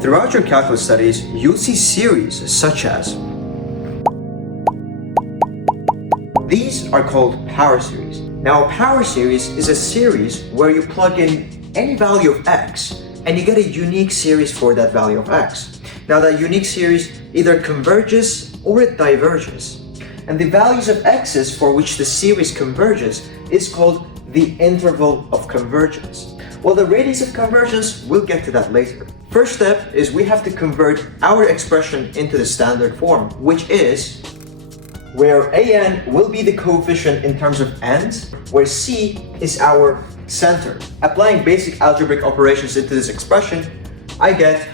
Throughout your calculus studies, you'll see series such as these are called power series. Now, a power series is a series where you plug in any value of x and you get a unique series for that value of x. Now, that unique series either converges or it diverges. And the values of x's for which the series converges is called the interval of convergence. Well, the radius of convergence, we'll get to that later. First step is we have to convert our expression into the standard form, which is where an will be the coefficient in terms of n's, where c is our center. Applying basic algebraic operations into this expression, I get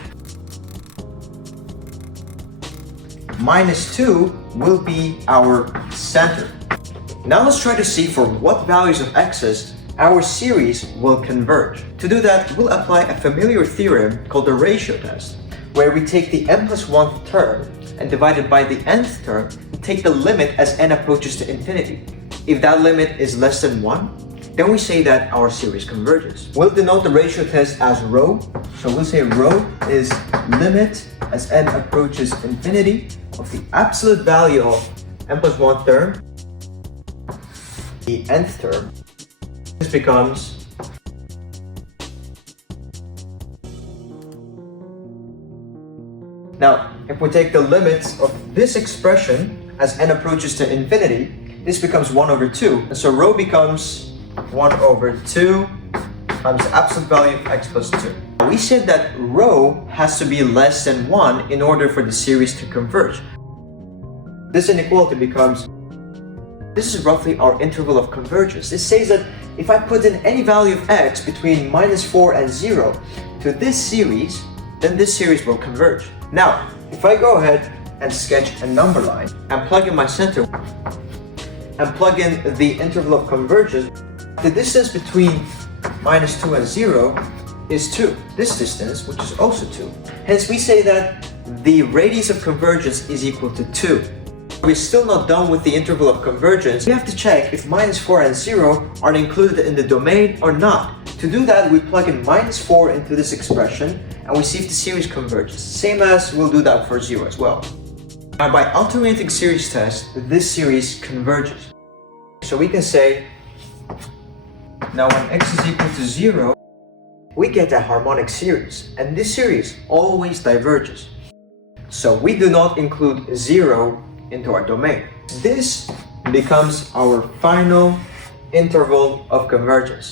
-2 will be our center. Now let's try to see for what values of x's our series will converge. To do that, we'll apply a familiar theorem called the ratio test, where we take the n+1th term and divide it by the nth term and take the limit as n approaches to infinity. If that limit is less than 1, then we say that our series converges. We'll denote the ratio test as rho. So we'll say rho is limit as n approaches infinity of the absolute value of n+1 term, the nth term. This becomes now, if we take the limits of this expression as n approaches to infinity, this becomes 1/2. And so rho becomes 1/2 times the absolute value of x plus 2. We said that rho has to be less than 1 in order for the series to converge. This inequality becomes, this is roughly our interval of convergence. This says that if I put in any value of x between -4 and 0 to this series, then this series will converge. Now, if I go ahead and sketch a number line and plug in my center and plug in the interval of convergence, the distance between -2 and 0 is 2. This distance, which is also 2. Hence, we say that the radius of convergence is equal to 2. We're still not done with the interval of convergence. We have to check if -4 and 0 are included in the domain or not. To do that, we plug in -4 into this expression and we see if the series converges. Same as we'll do that for 0 as well. Now, by alternating series test, this series converges. So we can say, now when x is equal to 0, we get a harmonic series, and this series always diverges. So we do not include 0 into our domain. This becomes our final interval of convergence.